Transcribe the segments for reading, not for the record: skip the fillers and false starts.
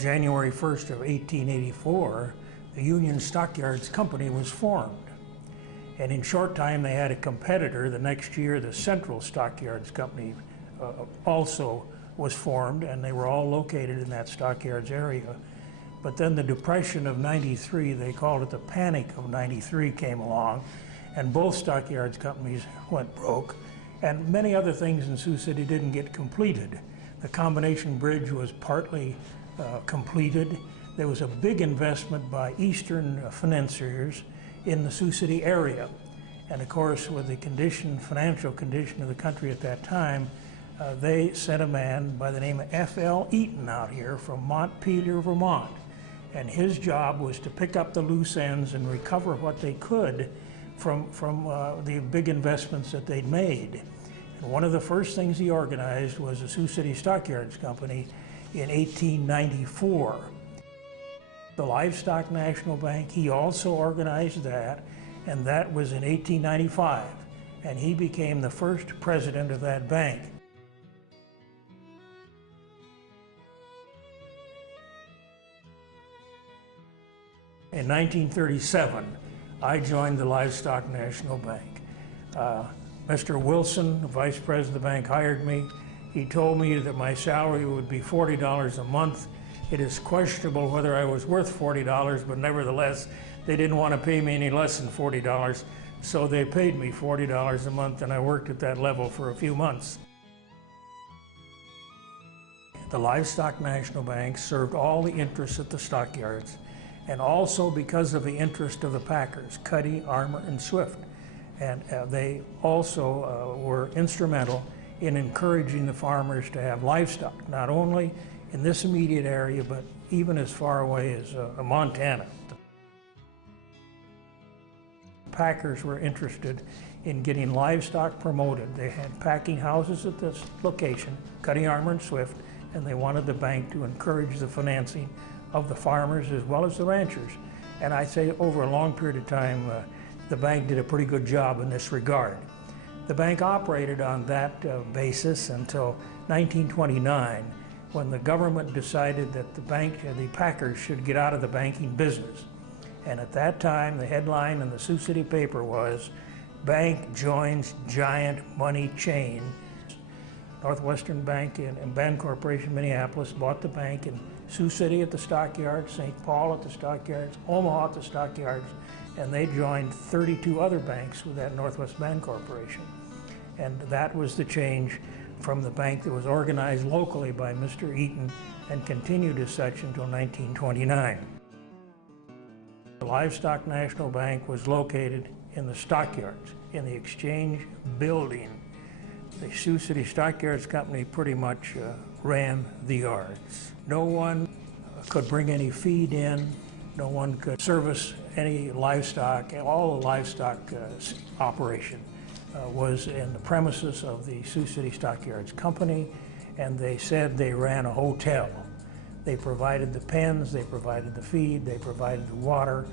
January 1st of 1884, the Union Stockyards Company was formed. And in short time, they had a competitor. The next year, the Central Stockyards Company also was formed, and they were all located in that Stockyards area. But then the Depression of '93, they called it the Panic of '93, came along, and both Stockyards companies went broke, and many other things in Sioux City didn't get completed. The combination bridge was partly completed. There was a big investment by Eastern financiers in the Sioux City area. And of course, with the financial condition of the country at that time, they sent a man by the name of F.L. Eaton out here from Montpelier, Vermont. And his job was to pick up the loose ends and recover what they could from the big investments that they'd made. And one of the first things he organized was the Sioux City Stock Yards Company in 1894. The Livestock National Bank, he also organized that, and that was in 1895. And he became the first president of that bank. In 1937, I joined the Livestock National Bank. Mr. Wilson, the vice president of the bank, hired me. He told me that my salary would be $40 a month. It is questionable whether I was worth $40, but nevertheless, they didn't want to pay me any less than $40, so they paid me $40 a month, and I worked at that level for a few months. The Livestock National Bank served all the interests at the stockyards, and also because of the interest of the packers, Cuddy, Armour, and Swift. And they also were instrumental in encouraging the farmers to have livestock, not only in this immediate area, but even as far away as Montana. The packers were interested in getting livestock promoted. They had packing houses at this location, Cuddy, Armour, and Swift, and they wanted the bank to encourage the financing of the farmers as well as the ranchers. And I'd say over a long period of time, the bank did a pretty good job in this regard. The bank operated on that basis until 1929, when the government decided that the packers should get out of the banking business. And at that time, the headline in the Sioux City paper was, "Bank joins giant money chain." Northwestern Bank and Band Corporation, Minneapolis, bought the bank in Sioux City at the Stockyards, St. Paul at the Stockyards, Omaha at the Stockyards, and they joined 32 other banks with that Northwest Band Corporation. And that was the change from the bank that was organized locally by Mr. Eaton and continued as such until 1929. The Livestock National Bank was located in the Stockyards, in the Exchange building. The Sioux City Stock Yards Company pretty much ran the yards. No one could bring any feed in, no one could service any livestock. All the livestock operation was in the premises of the Sioux City Stock Yards Company, and they said they ran a hotel. They provided the pens, they provided the feed, they provided the water,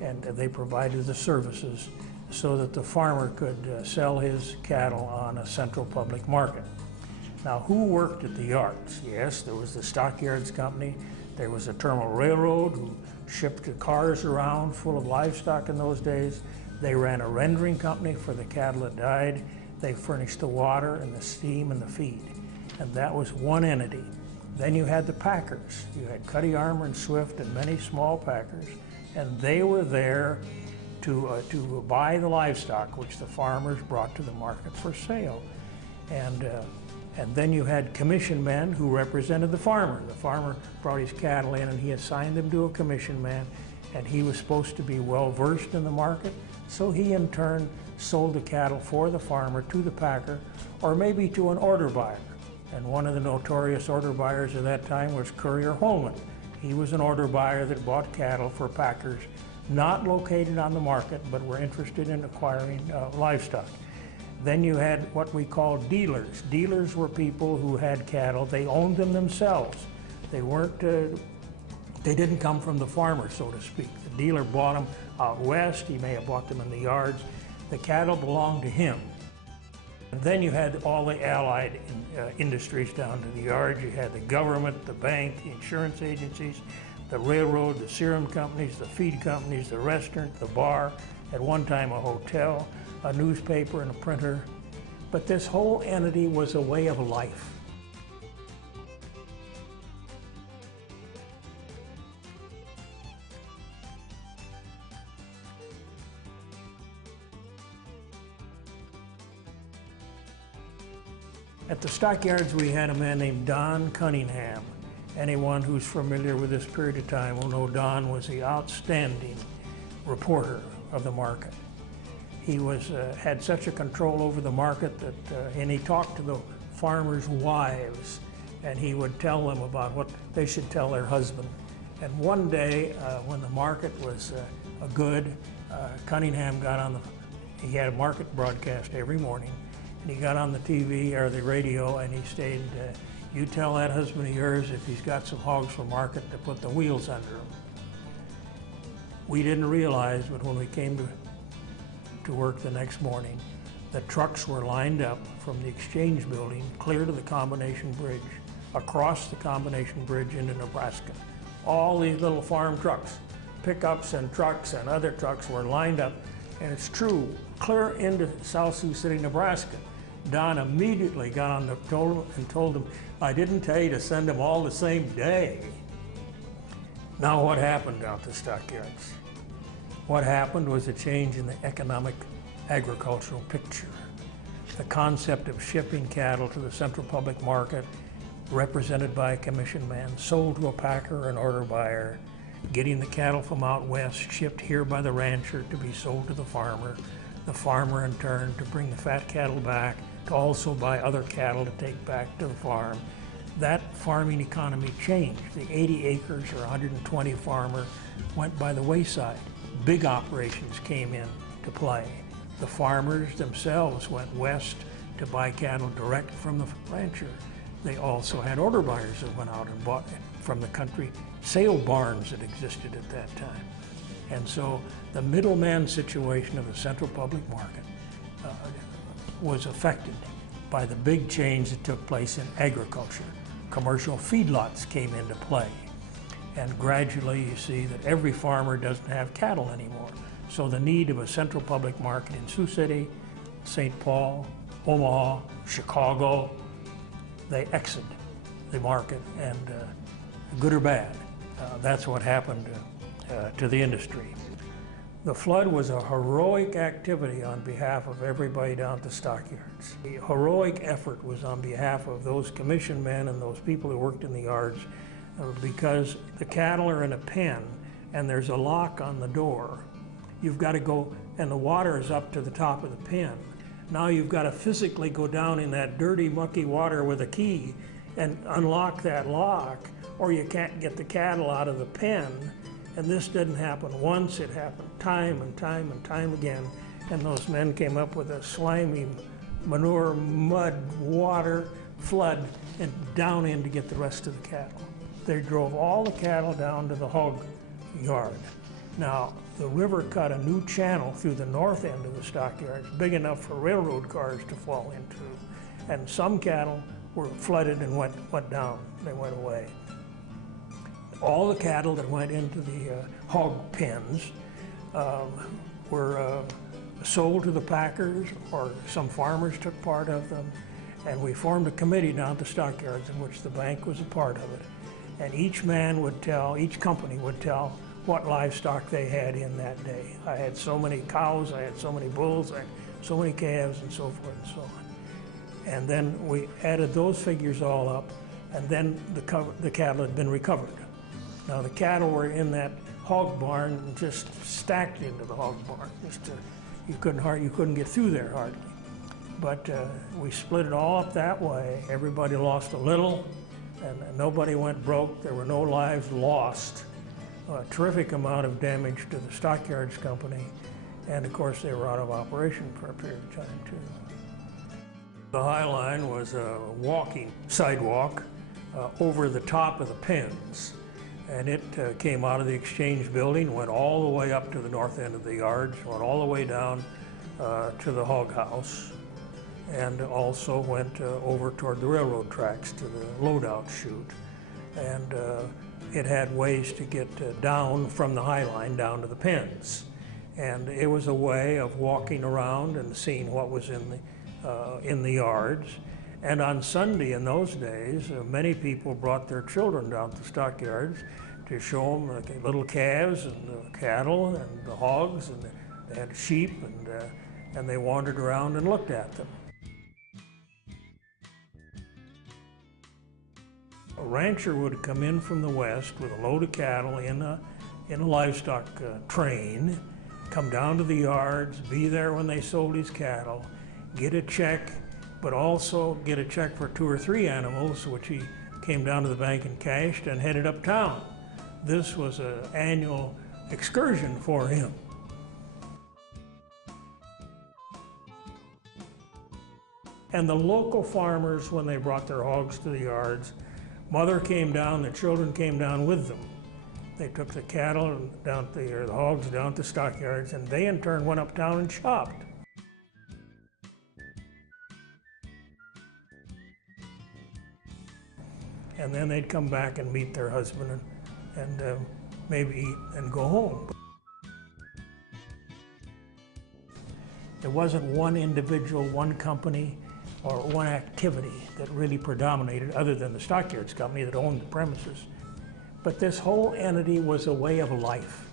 and they provided the services so that the farmer could sell his cattle on a central public market. Now, who worked at the yards? Yes, there was the Stockyards Company. There was the Terminal Railroad, who shipped the cars around full of livestock in those days. They ran a rendering company for the cattle that died. They furnished the water and the steam and the feed. And that was one entity. Then you had the packers. You had Cuddy, Armour, and Swift, and many small packers. And they were there to buy the livestock, which the farmers brought to the market for sale. And then you had commission men who represented the farmer. The farmer brought his cattle in and he assigned them to a commission man, and he was supposed to be well versed in the market, so he in turn sold the cattle for the farmer to the packer or maybe to an order buyer. And one of the notorious order buyers at that time was Currier Holman. He was an order buyer that bought cattle for packers not located on the market but were interested in acquiring livestock. Then you had what we call dealers. Dealers were people who had cattle. They owned them themselves. They didn't come from the farmer, so to speak. The dealer bought them out west. He may have bought them in the yards. The cattle belonged to him. And then you had all the allied industries down to the yards. You had the government, the bank, the insurance agencies, the railroad, the serum companies, the feed companies, the restaurant, the bar, at one time a hotel, a newspaper, and a printer. But this whole entity was a way of life. At the stockyards, we had a man named Don Cunningham. Anyone who's familiar with this period of time will know Don was the outstanding reporter of the market. He had such a control over the market that, and he talked to the farmers' wives, and he would tell them about what they should tell their husband. And one day, when the market was good, Cunningham got on he had a market broadcast every morning, and he got on the TV or the radio and he stated, you tell that husband of yours if he's got some hogs for market to put the wheels under him. We didn't realize, but when we came to work the next morning, the trucks were lined up from the Exchange building clear to the Combination Bridge, across the Combination Bridge into Nebraska. All these little farm trucks, pickups and trucks and other trucks were lined up, and it's true, clear into South Sioux City, Nebraska. Don immediately got on the total and told them, I didn't tell you to send them all the same day. Now what happened out the stockyards? What happened was a change in the economic agricultural picture. The concept of shipping cattle to the central public market, represented by a commission man, sold to a packer or an order buyer, getting the cattle from out west, shipped here by the rancher to be sold to the farmer in turn to bring the fat cattle back, to also buy other cattle to take back to the farm. That farming economy changed. The 80 acres or 120 farmer went by the wayside. Big operations came in to play. The farmers themselves went west to buy cattle direct from the rancher. They also had order buyers that went out and bought from the country, sale barns that existed at that time. And so the middleman situation of the central public market was affected by the big change that took place in agriculture. Commercial feedlots came into play. And gradually you see that every farmer doesn't have cattle anymore. So the need of a central public market in Sioux City, St. Paul, Omaha, Chicago, they exit the market, and good or bad, that's what happened to the industry. The flood was a heroic activity on behalf of everybody down at the stockyards. The heroic effort was on behalf of those commission men and those people who worked in the yards, because the cattle are in a pen and there's a lock on the door. You've got to go, and the water is up to the top of the pen. Now you've got to physically go down in that dirty, mucky water with a key and unlock that lock, or you can't get the cattle out of the pen. And this didn't happen once, it happened time and time and time again. And those men came up with a slimy manure, mud, water, flood, and down in to get the rest of the cattle. They drove all the cattle down to the hog yard. Now, the river cut a new channel through the north end of the stockyards, big enough for railroad cars to fall into. And some cattle were flooded and went down, they went away. All the cattle that went into the hog pens were sold to the packers, or some farmers took part of them. And we formed a committee down at the stockyards in which the bank was a part of it. And each man would tell, each company would tell what livestock they had in that day. I had so many cows, I had so many bulls, I had so many calves, and so forth and so on. And then we added those figures all up, and then the cattle had been recovered. Now the cattle were in that hog barn and just stacked into the hog barn. You couldn't get through there hardly. But we split it all up that way. Everybody lost a little, and nobody went broke. There were no lives lost. A terrific amount of damage to the Stockyards Company, and of course they were out of operation for a period of time too. The High Line was a walking sidewalk over the top of the pens, and it came out of the Exchange building, went all the way up to the north end of the yards, went all the way down to the hog house, and also went over toward the railroad tracks to the loadout chute. And it had ways to get down from the High Line down to the pens. And it was a way of walking around and seeing what was in the yards. And on Sunday in those days, many people brought their children down to the stockyards to show them the little calves and the cattle and the hogs, and they had sheep, and they wandered around and looked at them. A rancher would come in from the west with a load of cattle in a livestock train, come down to the yards, be there when they sold his cattle, get a check, but also get a check for 2 or 3 animals, which he came down to the bank and cashed and headed uptown. This was an annual excursion for him. And the local farmers, when they brought their hogs to the yards, mother came down, the children came down with them. They took the cattle down to the hogs down to stockyards, and they in turn went uptown and shopped. And then they'd come back and meet their husband and maybe eat and go home. There wasn't one individual, one company, or one activity that really predominated other than the Stockyards company that owned the premises. But this whole entity was a way of life.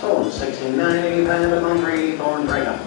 Sold 69.85 at Montgomery Thorn Breakup.